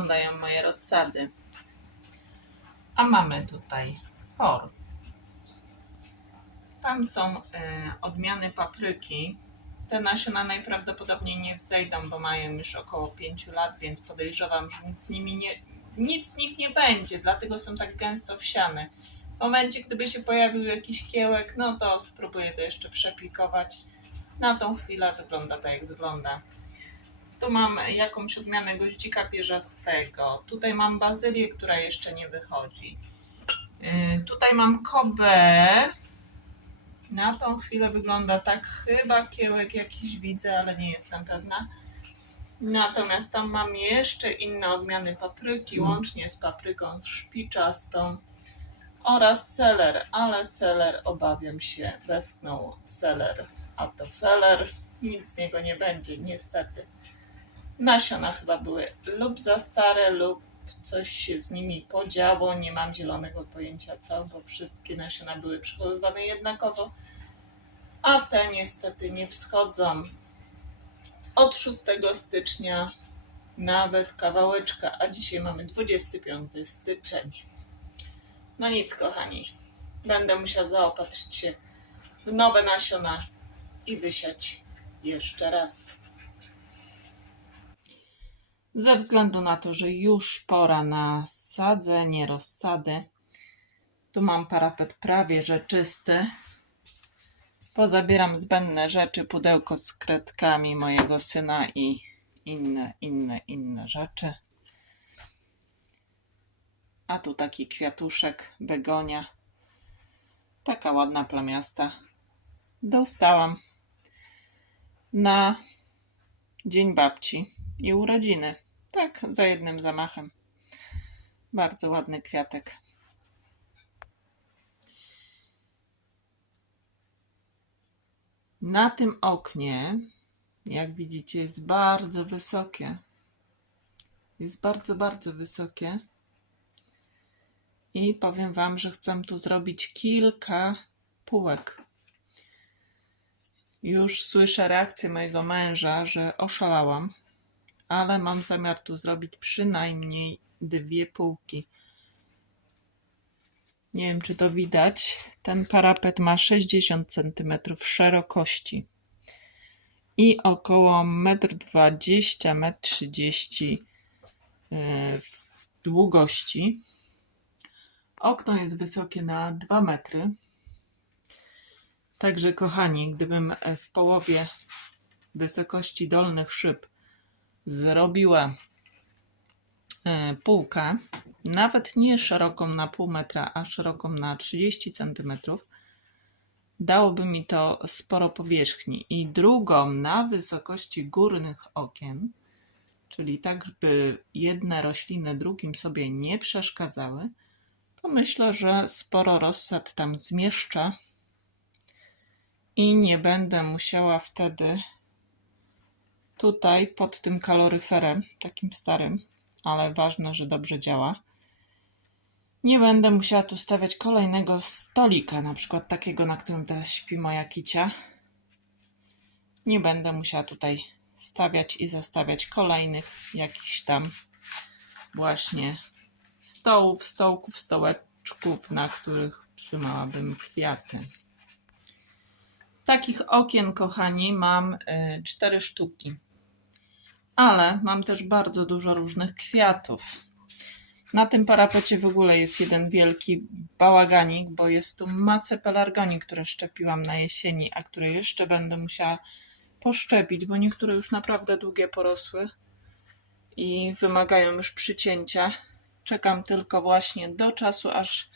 wyglądają moje rozsady. A mamy tutaj por. Tam są y, odmiany papryki. Te nasiona najprawdopodobniej nie wzejdą, bo mają już około 5 lat, więc podejrzewam, że nic z nimi nie, nic z nich nie będzie, dlatego są tak gęsto wsiane. W momencie, gdyby się pojawił jakiś kiełek, no to spróbuję to jeszcze przepikować. Na tą chwilę wygląda tak, jak wygląda. Tu mam jakąś odmianę goździka pierzastego. Tutaj mam bazylię, która jeszcze nie wychodzi. Yy, tutaj mam kobę. Na tą chwilę wygląda tak, chyba kiełek jakiś widzę, ale nie jestem pewna. Natomiast tam mam jeszcze inne odmiany papryki, łącznie z papryką szpiczastą oraz seler, ale seler obawiam się, westchnął seler, a to feller, nic z niego nie będzie, niestety. Nasiona chyba były lub za stare, lub coś się z nimi podziało, nie mam zielonego pojęcia co, bo wszystkie nasiona były przechowywane jednakowo, a te niestety nie wschodzą. Od 6 stycznia nawet kawałeczka, a dzisiaj mamy 25 styczeń. No nic, kochani. Będę musiała zaopatrzyć się w nowe nasiona i wysiać jeszcze raz. Ze względu na to, że już pora na sadzenie rozsady, tu mam parapet prawie że czysty. Pozabieram zbędne rzeczy, pudełko z kredkami mojego syna i inne, inne, inne rzeczy. A tu taki kwiatuszek, begonia. Taka ładna plamiasta. Dostałam na Dzień Babci i urodziny. Tak, za jednym zamachem. Bardzo ładny kwiatek. Na tym oknie, jak widzicie, jest bardzo wysokie. Jest bardzo, bardzo wysokie. I powiem Wam, że chcę tu zrobić kilka półek. Już słyszę reakcję mojego męża, że oszalałam, ale mam zamiar tu zrobić przynajmniej dwie półki. Nie wiem, czy to widać. Ten parapet ma 60 cm szerokości i około 1,20 m, 1,30 m długości. Okno jest wysokie na 2 metry. Także, kochani, gdybym w połowie wysokości dolnych szyb zrobiła e, półkę, nawet nie szeroką na pół metra, a szeroką na 30 cm, dałoby mi to sporo powierzchni. I drugą na wysokości górnych okien, czyli tak, by jedne rośliny drugim sobie nie przeszkadzały, to myślę, że sporo rozsad tam zmieszczę i nie będę musiała wtedy tutaj pod tym kaloryferem, takim starym, ale ważne, że dobrze działa. Nie będę musiała tu stawiać kolejnego stolika, na przykład takiego, na którym teraz śpi moja kicia. Nie będę musiała tutaj stawiać i zostawiać kolejnych jakichś tam właśnie stołów, stołków, stołeczków, na których trzymałabym kwiaty. Takich okien, kochani, mam y, cztery sztuki. Ale mam też bardzo dużo różnych kwiatów. Na tym parapecie w ogóle jest jeden wielki bałaganik, bo jest tu masę pelargonii, które szczepiłam na jesieni, a które jeszcze będę musiała poszczepić, bo niektóre już naprawdę długie porosły i wymagają już przycięcia. Czekam tylko właśnie do czasu, aż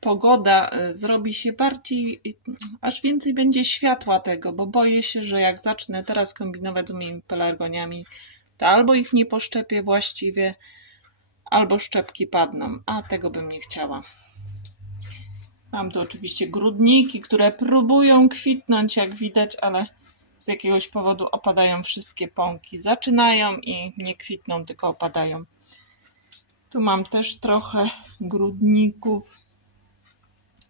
pogoda y, zrobi się bardziej, aż więcej będzie światła tego, bo boję się, że jak zacznę teraz kombinować z moimi pelargoniami, to albo ich nie poszczepię właściwie, albo szczepki padną, a tego bym nie chciała. Mam tu oczywiście grudniki, które próbują kwitnąć, jak widać, ale z jakiegoś powodu opadają wszystkie pąki. Zaczynają i nie kwitną, tylko opadają. Tu mam też trochę grudników.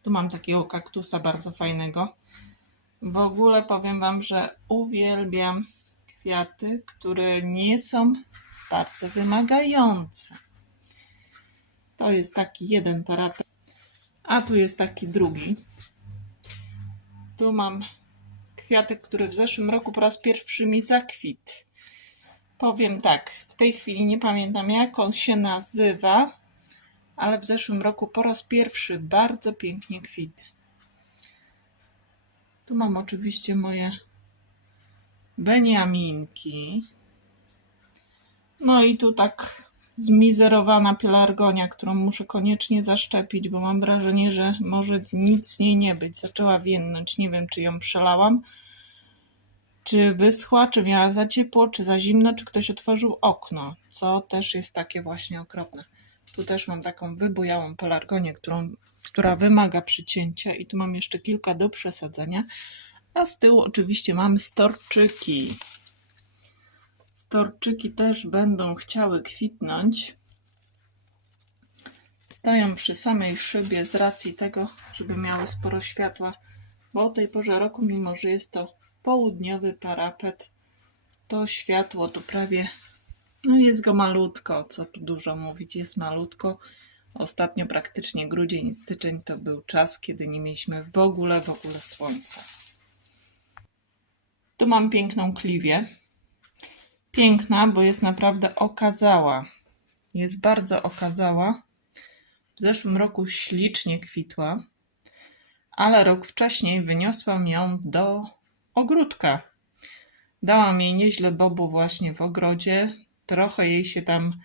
Tu mam takiego kaktusa bardzo fajnego. W ogóle powiem Wam, że uwielbiam kwiaty, które nie są bardzo wymagające. To jest taki jeden parapet, a tu jest taki drugi. Tu mam kwiatek, który w zeszłym roku po raz pierwszy mi zakwitł. Powiem tak, w tej chwili nie pamiętam jak on się nazywa, ale w zeszłym roku po raz pierwszy bardzo pięknie kwitł. Tu mam oczywiście moje beniaminki. No i tu tak zmizerowana pelargonia, którą muszę koniecznie zaszczepić, bo mam wrażenie, że może nic z niej nie być. Zaczęła więnąć, nie wiem czy ją przelałam, czy wyschła, czy miała za ciepło, czy za zimno, czy ktoś otworzył okno, co też jest takie właśnie okropne. Tu też mam taką wybujałą pelargonię, którą, która wymaga przycięcia i tu mam jeszcze kilka do przesadzenia. A z tyłu oczywiście mamy storczyki. Storczyki też będą chciały kwitnąć. Stoją przy samej szybie z racji tego, żeby miały sporo światła, bo o tej porze roku, mimo że jest to południowy parapet, to światło tu prawie, no jest go malutko, co tu dużo mówić, jest malutko. Ostatnio praktycznie grudzień, styczeń to był czas, kiedy nie mieliśmy w ogóle, w ogóle słońca. Tu mam piękną kliwię. Piękna, bo jest naprawdę okazała. Jest bardzo okazała. W zeszłym roku ślicznie kwitła, ale rok wcześniej wyniosłam ją do ogródka. Dałam jej nieźle bobu właśnie w ogrodzie. Trochę jej się tam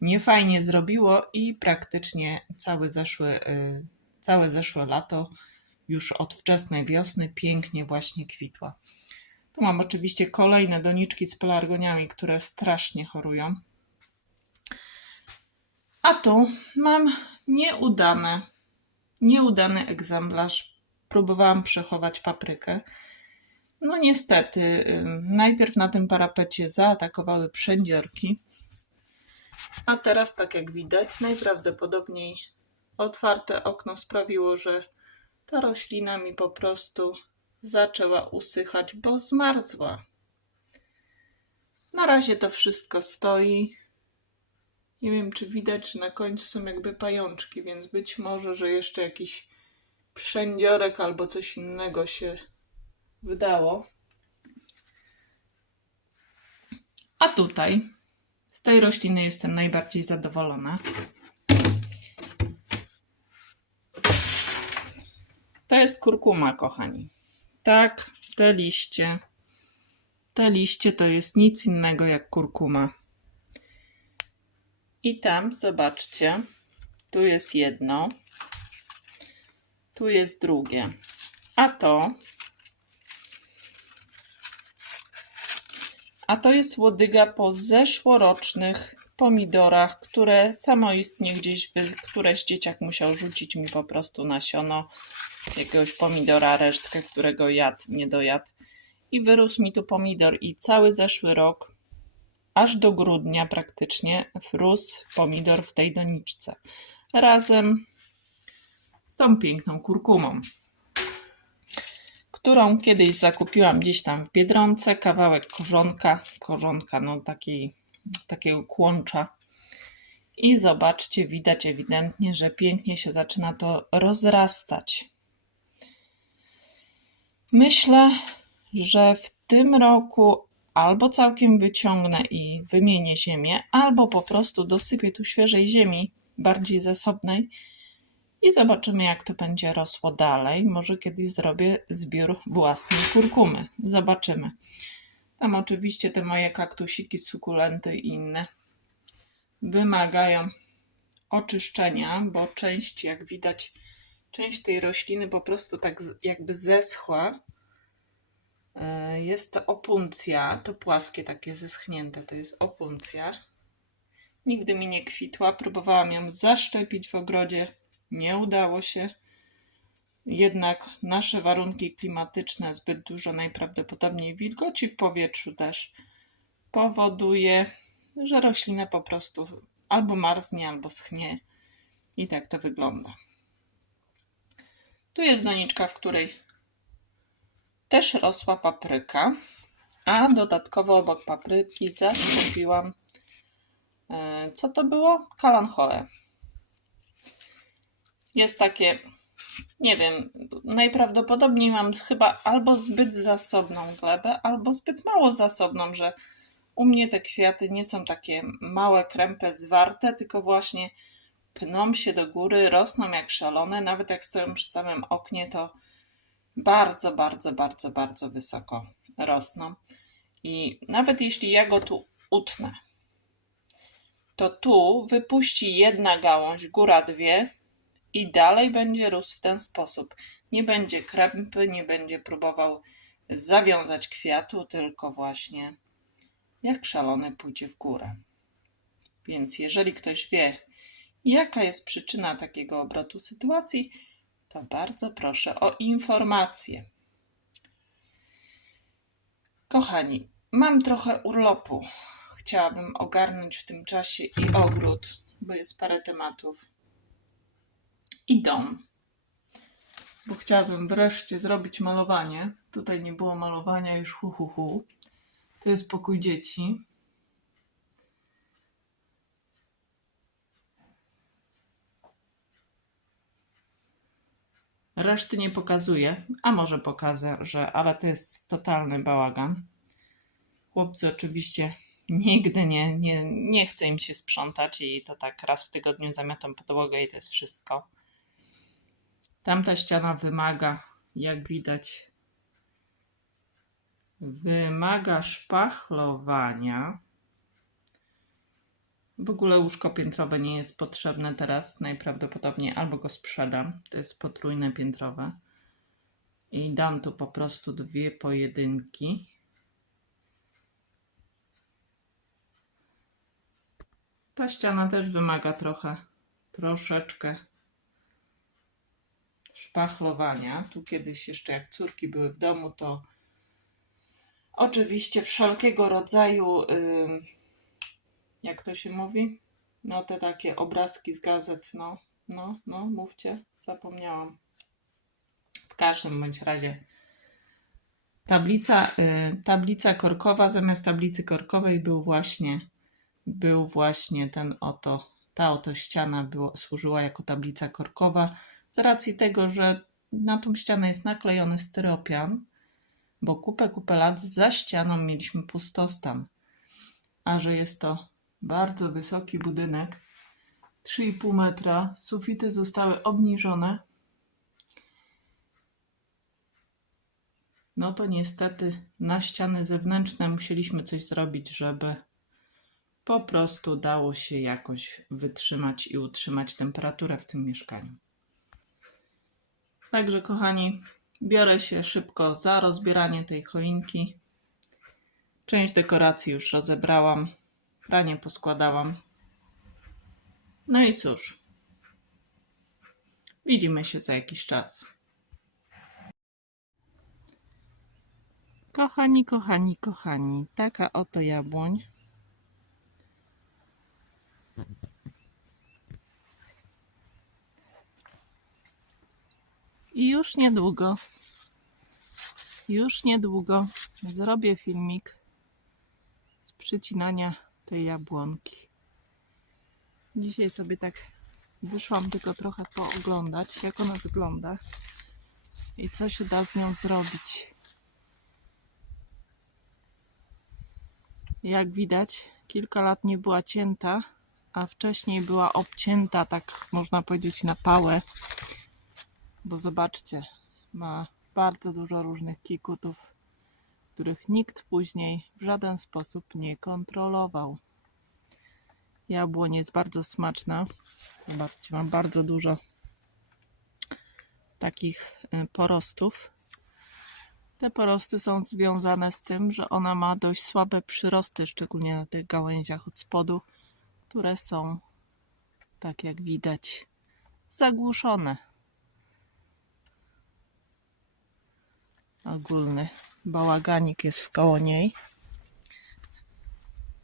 niefajnie zrobiło i praktycznie cały zeszły, y, całe zeszłe lato, już od wczesnej wiosny, pięknie właśnie kwitła. Tu mam oczywiście kolejne doniczki z pelargoniami, które strasznie chorują. A tu mam nieudane, nieudany egzemplarz. Próbowałam przechować paprykę. No niestety, najpierw na tym parapecie zaatakowały przędziorki, a teraz, tak jak widać, najprawdopodobniej otwarte okno sprawiło, że ta roślina mi po prostu zaczęła usychać, bo zmarzła. Na razie to wszystko stoi. Nie wiem, czy widać, że na końcu są jakby pajączki, więc być może, że jeszcze jakiś przędziorek albo coś innego się wydało. A tutaj z tej rośliny jestem najbardziej zadowolona. To jest kurkuma, kochani. Tak, te liście. Te liście to jest nic innego jak kurkuma. I tam, zobaczcie, tu jest jedno, tu jest drugie. A to, a to jest łodyga po zeszłorocznych pomidorach, które samoistnie gdzieś, któreś dzieciak musiał rzucić mi po prostu nasiono jakiegoś pomidora, resztkę, którego jadł, nie dojadł. I wyrósł mi tu pomidor i cały zeszły rok, aż do grudnia praktycznie, wrósł pomidor w tej doniczce. Razem z tą piękną kurkumą, którą kiedyś zakupiłam gdzieś tam w Biedronce, kawałek korzonka, korzonka, no takiej, takiego kłącza. I zobaczcie, widać ewidentnie, że pięknie się zaczyna to rozrastać. Myślę, że w tym roku albo całkiem wyciągnę i wymienię ziemię, albo po prostu dosypię tu świeżej ziemi, bardziej zasobnej i zobaczymy, jak to będzie rosło dalej. Może kiedyś zrobię zbiór własnej kurkumy. Zobaczymy. Tam oczywiście te moje kaktusiki, sukulenty i inne wymagają oczyszczenia, bo część, jak widać, część tej rośliny po prostu tak jakby zeschła. E, Jest to opuncja, to płaskie takie zeschnięte, to jest opuncja. Nigdy mi nie kwitła, próbowałam ją zaszczepić w ogrodzie, nie udało się. Jednak nasze warunki klimatyczne, zbyt dużo najprawdopodobniej wilgoci w powietrzu też powoduje, że roślina po prostu albo marznie, albo schnie. I tak to wygląda. Tu jest doniczka, w której też rosła papryka, a dodatkowo obok papryki zaszczepiłam E, Co to było? Kalanchoe. Jest takie, nie wiem, najprawdopodobniej mam chyba albo zbyt zasobną glebę, albo zbyt mało zasobną, że u mnie te kwiaty nie są takie małe, krępe, zwarte, tylko właśnie pną się do góry, rosną jak szalone. Nawet jak stoją przy samym oknie, to bardzo, bardzo, bardzo, bardzo wysoko rosną. I nawet jeśli ja go tu utnę, to tu wypuści jedna gałąź, góra dwie i dalej będzie rósł w ten sposób. Nie będzie krępy, nie będzie próbował zawiązać kwiatu, tylko właśnie jak szalony pójdzie w górę. Więc jeżeli ktoś wie, jaka jest przyczyna takiego obrotu sytuacji, to bardzo proszę o informację. Kochani, mam trochę urlopu. Chciałabym ogarnąć w tym czasie i ogród, bo jest parę tematów, i dom. Bo chciałabym wreszcie zrobić malowanie. Tutaj nie było malowania już hu hu hu. To jest pokój dzieci. Reszty nie pokazuję, a może pokażę, że ale to jest totalny bałagan. Chłopcy oczywiście nigdy nie, nie, nie chce im się sprzątać i to tak raz w tygodniu zamiatam podłogę i to jest wszystko. Tamta ściana wymaga, jak widać, wymaga szpachlowania. W ogóle łóżko piętrowe nie jest potrzebne teraz. Najprawdopodobniej albo go sprzedam. To jest potrójne piętrowe. I dam tu po prostu dwie pojedynki. Ta ściana też wymaga trochę, troszeczkę szpachlowania. Tu kiedyś jeszcze jak córki były w domu, to oczywiście wszelkiego rodzaju, jak to się mówi? No te takie obrazki z gazet, no, no, no, mówcie, zapomniałam. W każdym bądź razie tablica, y, tablica korkowa, zamiast tablicy korkowej był właśnie, był właśnie ten oto, ta oto ściana było, służyła jako tablica korkowa z racji tego, że na tą ścianę jest naklejony styropian, bo kupę, kupę lat za ścianą mieliśmy pustostan. A że jest to bardzo wysoki budynek, 3,5 metra, sufity zostały obniżone, no to niestety na ściany zewnętrzne musieliśmy coś zrobić, żeby po prostu dało się jakoś wytrzymać i utrzymać temperaturę w tym mieszkaniu. Także, kochani, biorę się szybko za rozbieranie tej choinki. Część dekoracji już rozebrałam, pranie poskładałam. No i cóż, widzimy się za jakiś czas. Kochani, kochani, kochani, taka oto jabłoń. Już niedługo, już niedługo zrobię filmik z przycinania tej jabłonki. Dzisiaj sobie tak wyszłam tylko trochę pooglądać, jak ona wygląda i co się da z nią zrobić. Jak widać, kilka lat nie była cięta, a wcześniej była obcięta, tak można powiedzieć, na pałę bo zobaczcie, ma bardzo dużo różnych kikutów, których nikt później w żaden sposób nie kontrolował. Jabłoń jest bardzo smaczna. Zobaczcie, mam bardzo dużo takich y, porostów. Te porosty są związane z tym, że ona ma dość słabe przyrosty, szczególnie na tych gałęziach od spodu, które są, tak jak widać, zagłuszone. Ogólny bałaganik jest w koło niej.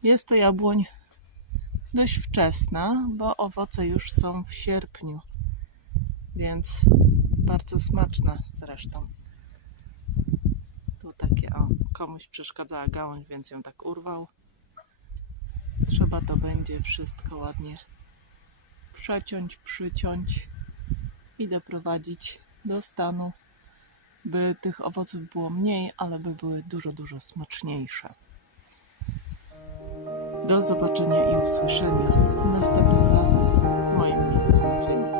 Jest to jabłoń dość wczesna, bo owoce już są w sierpniu, więc bardzo smaczna zresztą. Tu takie, o, komuś przeszkadzała gałąź, więc ją tak urwał. Trzeba to będzie wszystko ładnie przeciąć, przyciąć i doprowadzić do stanu, by tych owoców było mniej, ale by były dużo, dużo smaczniejsze. Do zobaczenia i usłyszenia następnym razem w moim miejscu na ziemi.